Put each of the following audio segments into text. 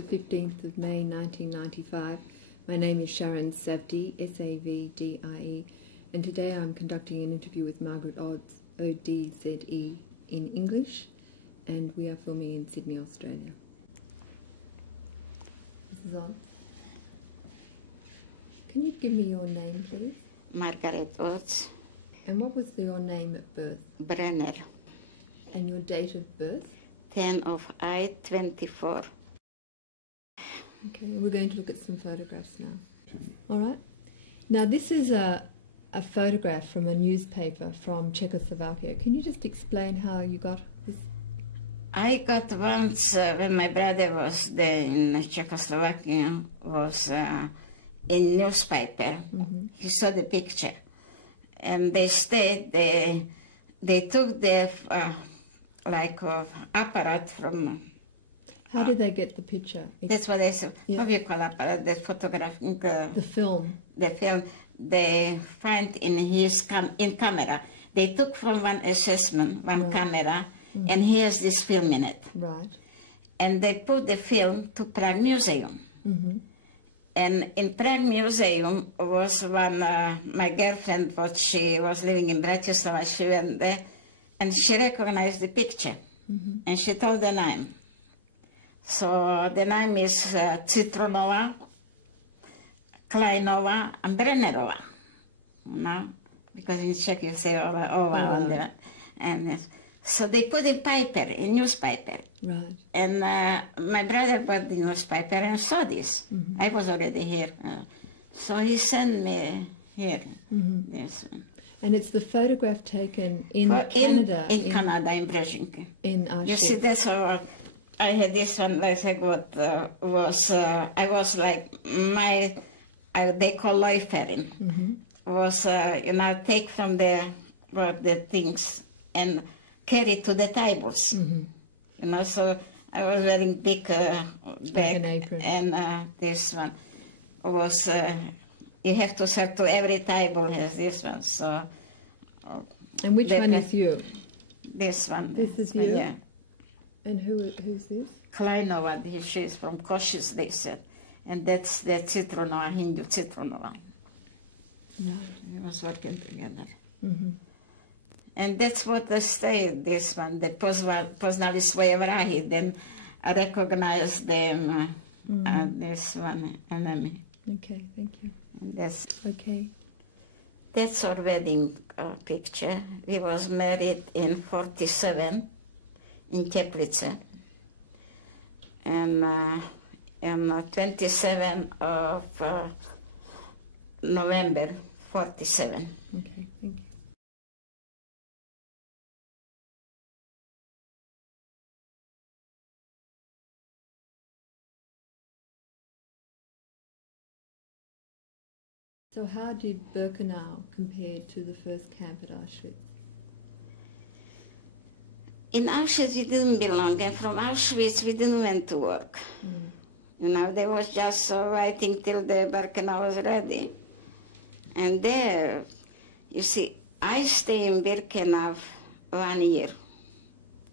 the 15th of May 1995. My name is Sharon Savdi, S-A-V-D-I-E, and today I'm conducting an interview with Margaret Odds, O-D-Z-E, in English, and we are filming in Sydney, Australia. This is on. Can you give me your name, please? Margaret Odds. And what was your name at birth? Brenner. And your date of birth? 10 of I, 24. Okay, we're going to look at some photographs now. All right. Now, this is a photograph from a newspaper from Czechoslovakia. Can you just explain how you got this? I got once, when my brother was there in Czechoslovakia, was in newspaper. Mm-hmm. He saw the picture. And they stayed, they took the apparat from... How did they get the picture? That's what they said. Yeah. How do you call apparat? The photographing... the film. The film. They find in his in camera. They took from one assessment, one right. camera, mm-hmm. and he has this film in it. Right. And they put the film to Prague Museum. Mm-hmm. And in Prague Museum was one, my girlfriend, what she was living in Bratislava, she went there, and she recognized the picture, mm-hmm. and she told the name. So the name is Citronova, Kleinova, and Brennerova, you know, because in Czech you say Ova on the, and so they put in paper, in newspaper. Right. And my brother bought the newspaper and saw this. Mm-hmm. I was already here. So he sent me here, mm-hmm. this one. And it's the photograph taken in Canada? In Canada, in Brzezinki. In Auschwitz. You see, that's how I had this one, like what was, I was like, they call loitering, mm-hmm. was, take from the things and carry to the tables. Mm-hmm. So I was wearing big bag, and this one was, you have to serve to every table has this one, so. And which one is you? This one. This is you? Yeah. And who's this? Kleinova, she's from Koshice, they said. And that's the Citronova, Hindu Citronova. Right. We was working together. Mm-hmm. And that's what they stayed, this one. They poznali svoje vrahy, then I recognized them, this one, enemy. Okay, thank you. And that's, okay. That's our wedding picture. We was married in 47 in Teplice. And on 27 of November 47. Okay, thank you. So how did Birkenau compare to the first camp at Auschwitz? In Auschwitz we didn't belong, and from Auschwitz we didn't went to work. They was just waiting till the Birkenau was ready. And there, you see, I stayed in Birkenau 1 year.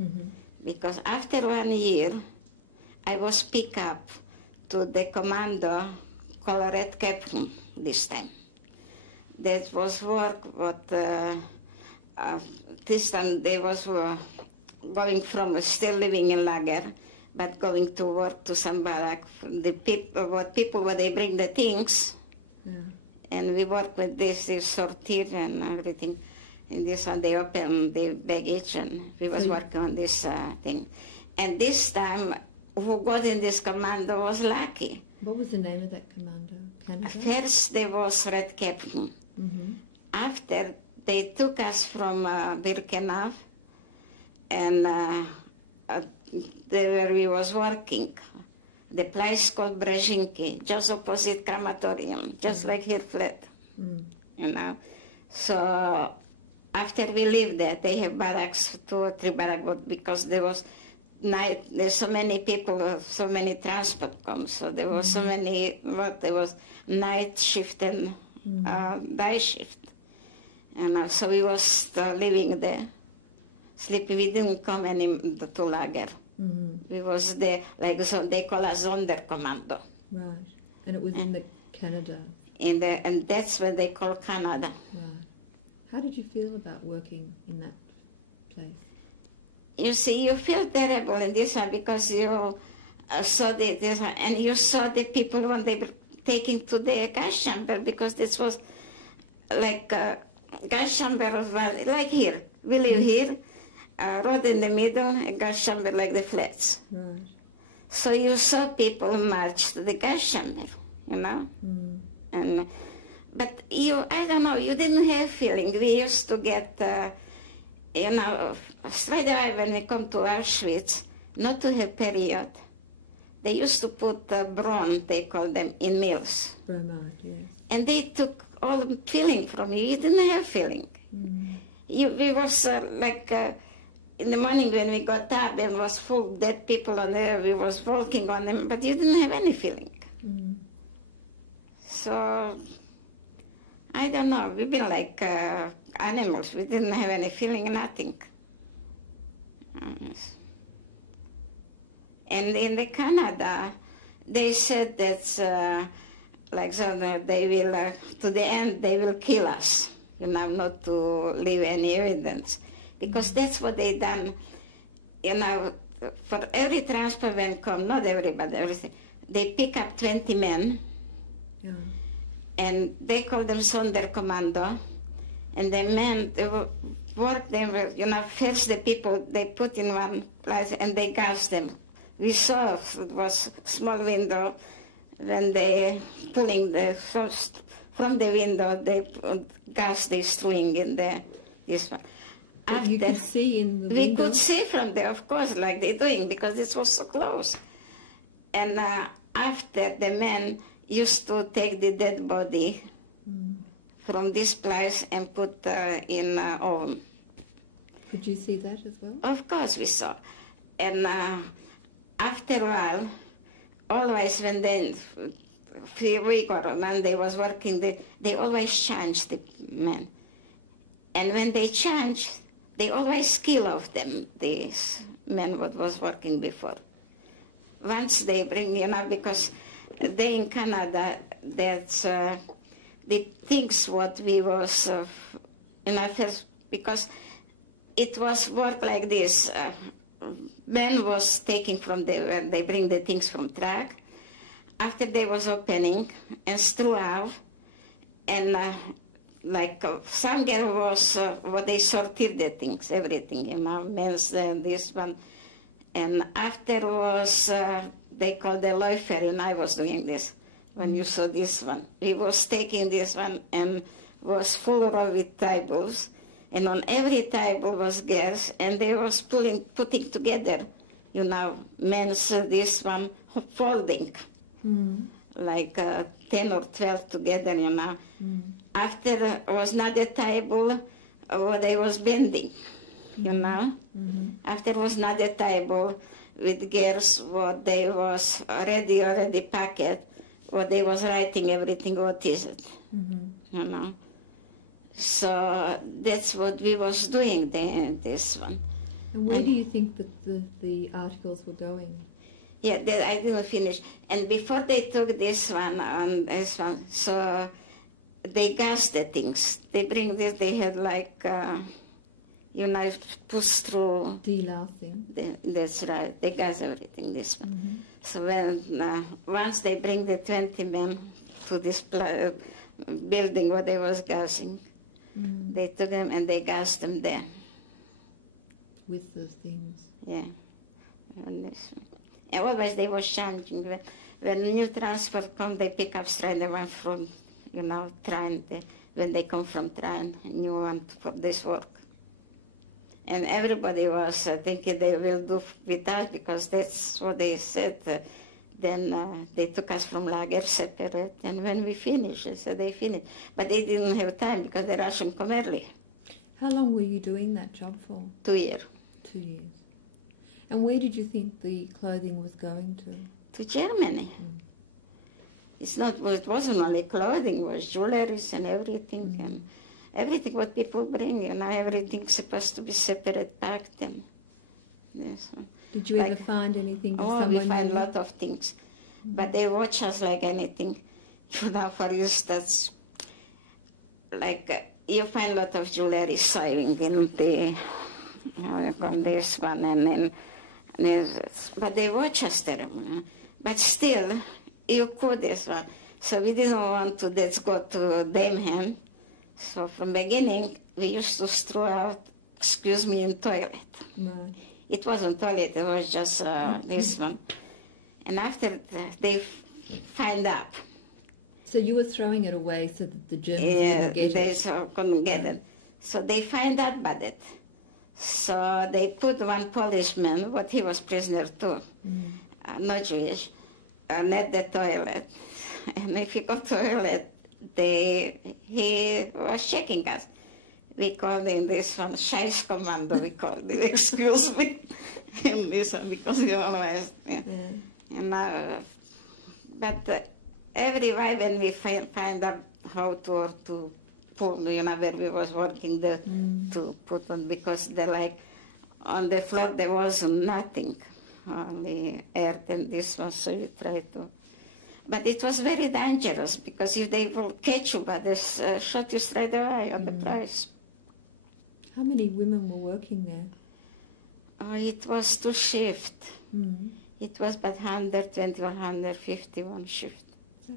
Mm-hmm. Because after 1 year, I was picked up to the commando called Red Captain this time. That was work, but this time they was going from still living in lager, but going to work to some barrack. The people where they bring the things, yeah. And we work with this sortir and everything. And this one they open the baggage, and we was working on this thing. And this time, who got in this commando was lucky. What was the name of that commando? Canada? First, there was Red Captain. Mm-hmm. After, they took us from Birkenau, and there where we was working, the place called Brzezinki, just opposite crematorium, just like here flat, So after we lived there, they have barracks, 2 or 3 barracks, because there was night, there's so many people, so many transport comes, so there was so many, there was night shift and day shift. And so we was living there, sleeping. We didn't come any to lager. Mm-hmm. We was there, like so they call us Sonderkommando. Right. And it was in the Canada. And that's what they call Canada. Right. How did you feel about working in that place? You see, you feel terrible in this one because you saw this one, and you saw the people when they were taken to the gas chamber, because this was like gas chamber was like here. We live here, road in the middle, a gas chamber like the flats. Right. So you saw people march to the gas chamber, you know. Mm. But I don't know, you didn't have feeling. We used to get, straight away when we come to Auschwitz, not to have period, they used to put bron, they call them, in mills. Bromide, yes. And they took all the feeling from you. You didn't have feeling. Mm. We was in the morning when we got up, and was full dead people on there, we was walking on them, but you didn't have any feeling. Mm. So, I don't know, we've been like animals. We didn't have any feeling, nothing. And in the Canada, they said that they will, to the end, they will kill us, not to leave any evidence. Because that's what they done, for every transport when come, not everybody, everything, they pick up 20 men, Yeah. and they call them Sonderkommando, and the men, they work them, first the people, they put in one place and they gas them. We saw it was small window, when they pulling the first from the window, they gas they string in this one. But you could see in the window? We could see from there, of course, like they're doing, because it was so close. And after, the men used to take the dead body from this place and put in oven. Could you see that as well? Of course we saw. And after a while, always when they, when they was working, they always changed the men. And when they changed, they always kill of them, these men what was working before. Once they bring, because they in Canada, that's the things what we was, first, because it was work like this. Men was taking from where they bring the things from truck. After they was opening and strew out, and some girl was what they sorted the things, everything, men's this one. And after was, they called the Läufer, and I was doing this when you saw this one. We was taking this one and was full of with tables, and on every table was gas, and they was putting together, men's this one, folding, like 10 or 12 together, After was another table where they was bending, After was another table with girls what they was already packed, what they was writing everything, what is it, So that's what we was doing this one. And where do you think that the articles were going? Yeah, I didn't finish. And before they took this one, so they gas the things. They bring this, they had like, push through. Delousing. That's right. They gas everything, this one. So when, once they bring the 20 men to this building where they was gassing, they took them and they gassed them there. With the things. Yeah. And always they was changing. When new transport come, they pick up straight the one from, train. When they come from train, new one for this work. And everybody was thinking they will do with us because that's what they said. Then they took us from lager separate, and when we finished, they said they finished. But they didn't have time because the Russian come early. How long were you doing that job for? 2 years. 2 years. And where did you think the clothing was going to? To Germany. It wasn't only clothing, it was jewelry and everything, and everything what people bring, everything's supposed to be separate packed. And yes. Did you ever find anything? Oh, we find a lot of things. But they watch us like anything. You know, for instance, like you find a lot of jewelry sewing in the, on this one, and but they watch us terrible. But still, you could this one. So we didn't want to let's go to Damien. So from beginning, we used to throw out, excuse me, in toilet. Right. It wasn't toilet, it was just this one. And after that, they find out. So you were throwing it away so that the Germans wouldn't get they it? couldn't get it. So they find out about it. So they put one Polishman, what he was prisoner too, not Jewish, at the toilet. And if you go to the toilet, he was checking us. We called him this one, Scheiß commando, we called it, excuse me, in this one, because he always, but every while when we find out how to pull, where we was working to put on, because like, on the floor there was nothing, only earth and this one, so we tried to. But it was very dangerous, because if they will catch you, but they shot you straight away on the price. How many women were working there? Oh, it was 2 shifts. It was about 120 or 150 one shift. Is that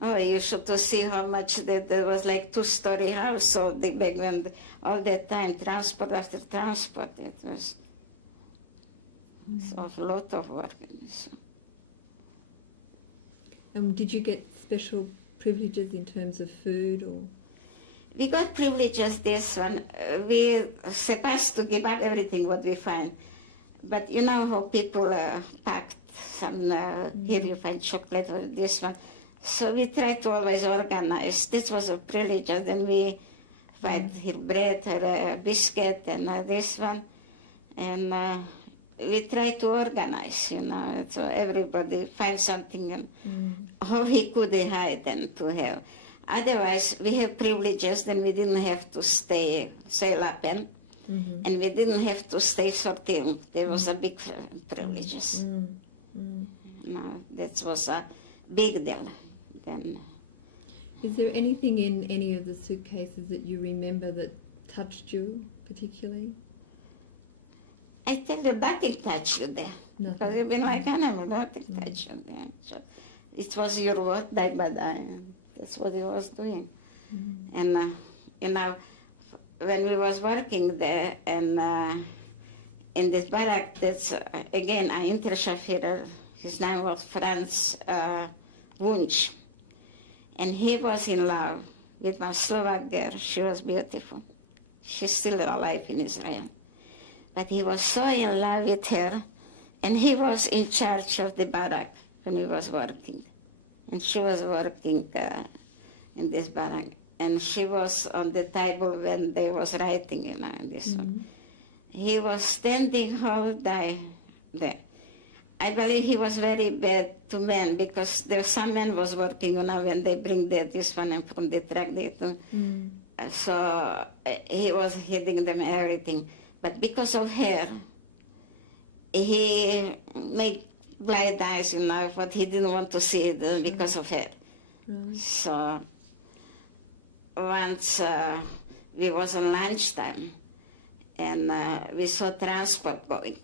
right? Oh, you should to see how much there was like 2-story house, so they back when all that time, transport after transport, it was so a lot of work. Did you get special privileges in terms of food or? We got privileges this one. We supposed to give up everything what we find. But you know how people packed some, here you find chocolate or this one. So we try to always organize. This was a privilege. And then we find here bread or biscuit and this one. And we try to organize, so everybody find something and how he could hide and to have. Otherwise, we have privileges, then we didn't have to stay Seilapen, and we didn't have to stay sorting. There was a big privileges. That was a big deal. Then. Is there anything in any of the suitcases that you remember that touched you particularly? I tell you, nothing touched you there. Nothing. Because you've been like animal, nothing touched you there. So it was your work day by day. That's what he was doing. And, when we was working there and in this barrack, that's, again, an Interschafführer, his name was Franz Wunsch. And he was in love with my Slovak girl. She was beautiful. She's still alive in Israel. But he was so in love with her, and he was in charge of the barrack when he was working. And she was working in this barrack. And she was on the table when they was writing, in this one. He was standing whole day there. I believe he was very bad to men, because there some men was working, when they bring this one and from the truck, so he was hitting them everything. But because of her, he made blind eyes, but he didn't want to see it because of her. So once we was on lunchtime, and we saw transport going.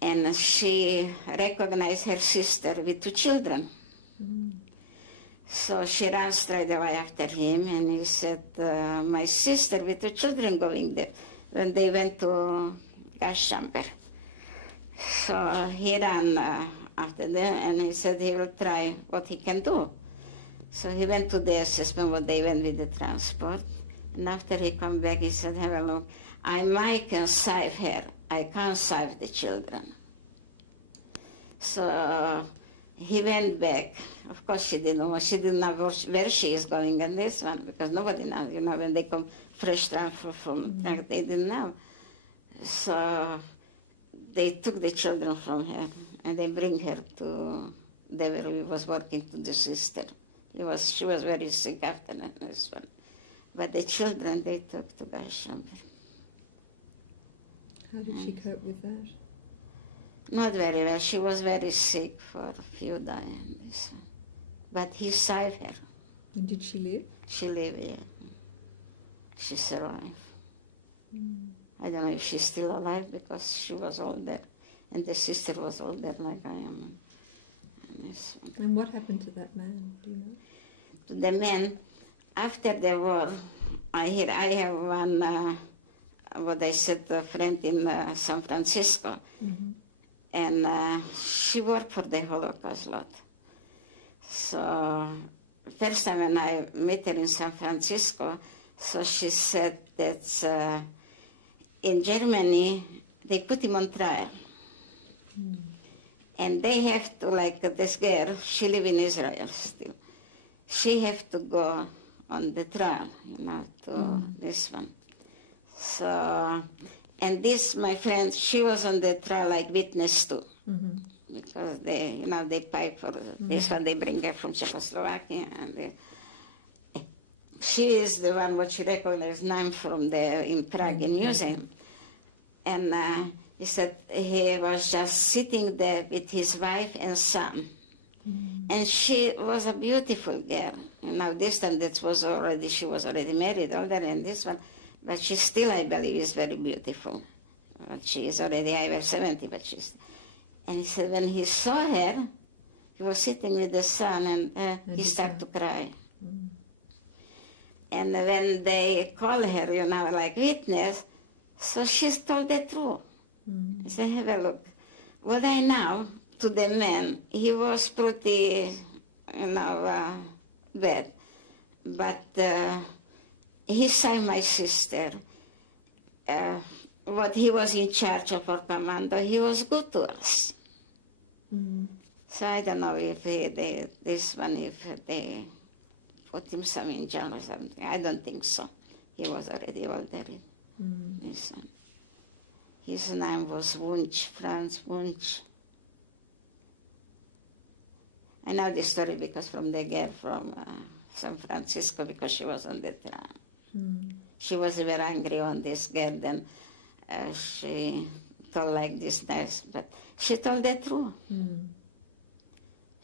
And she recognized her sister with 2 children. So she ran straight away after him, and he said, my sister with 2 children going there, when they went to gas chamber. So he ran after them, and he said he will try what he can do. So he went to the assessment, what they went with the transport. And after he come back, he said, have a look. I might can save her. I can't save the children. So he went back. Of course, she didn't know. She didn't know where she is going in this one, because nobody knows. When they come fresh transfer from, they didn't know. So they took the children from her, and they bring her to where we was working, to the sister. She was very sick after this one. But the children, they took to gas chamber. How did she cope with that? Not very well. She was very sick for a few days. But he saved her. And did she live? She lived, yeah. She survived. I don't know if she's still alive because she was older. And the sister was older like I am. And what happened to that man, do you know? To the man, after the war, I have one, what I said, a friend in San Francisco. And she worked for the Holocaust a lot. So first time when I met her in San Francisco, so she said that in Germany, they put him on trial. And they have to, like this girl, she lives in Israel still. She have to go on the trial, to this one. So, and this, my friend, she was on the trial like witness too. Because they, they pay for this one, they bring her from Czechoslovakia. And she is the one what she recognized name from in Prague in museum. And he said he was just sitting there with his wife and son. And she was a beautiful girl. This time she was already married, older than this one. But she still, I believe, is very beautiful. She is already over 70, but she's... And he said when he saw her, he was sitting with the son, and he started to cry. And when they called her, like witness, so she told the truth. He said, have a look. What I know to the man, he was pretty, bad. But he saved my sister. What he was in charge of our commando, he was good to us. So I don't know if if they put him some in jail or something. I don't think so. He was already older. His name was Wunsch, Franz Wunsch. I know this story because from the girl from San Francisco, because she was on the trial. She was very angry on this girl, then she told like this nice, but she told the truth.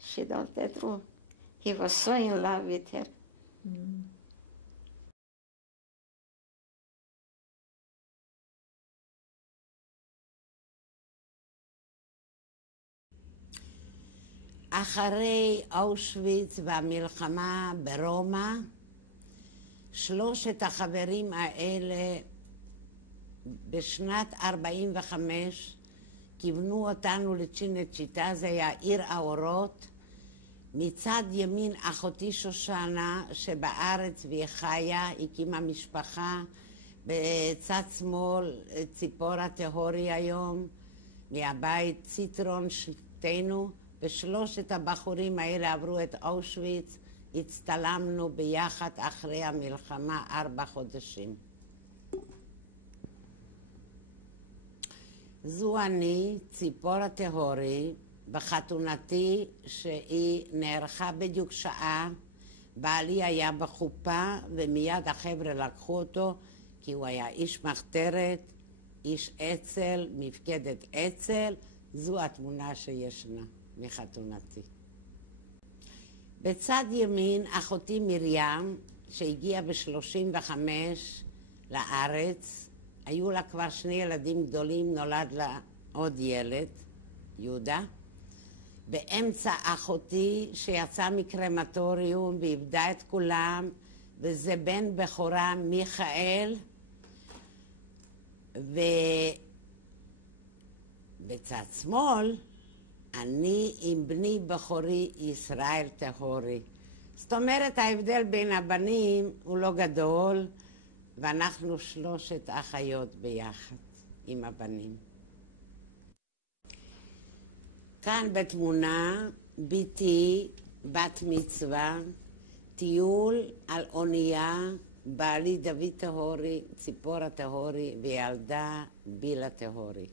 She told the truth. He was so in love with her. אחרי אושוויץ והמלחמה ברומא, שלושת החברים האלה בשנת 45 כיוונו אותנו לצ'ינצ'יטה, זה היה עיר האורות. מצד ימין אחותי שושנה שבארץ והיא חיה, הקימה משפחה. בצד שמאל ציפורה טהורי היום, מהבית ציטרון שתינו. ושלושת הבחורים האלה עברו את אושוויץ, הצטלמנו ביחד אחרי המלחמה 4 חודשים. זו אני, ציפורה טהורי, בחתונתי שהיא נערכה בדיוק שעה. בעלי היה בחופה ומיד החבר'ה לקחו אותו כי הוא היה איש מחתרת, איש אצ"ל, מפקדת אצ"ל. זו התמונה שישנה מחתונתי. בצד ימין אחותי מרים שהגיעה ב-35 לארץ, היו לה כבר 2 ילדים גדולים, נולד לה עוד ילד, יהודה. באמצע אחותי שיצאה מקרמטוריום ואיבדה את כולם, וזה בן בכורה מיכאל. ובצד שמאל אני עם בני בכורי ישראל טהורי. זאת אומרת, ההבדל בין הבנים הוא לא גדול, ואנחנו 3 אחיות ביחד עם הבנים. כאן בתמונה ביתי, בת מצווה, טיול על אונייה, בעלי דוד טהורי, ציפורה טהורי וילדה בילה טהורי.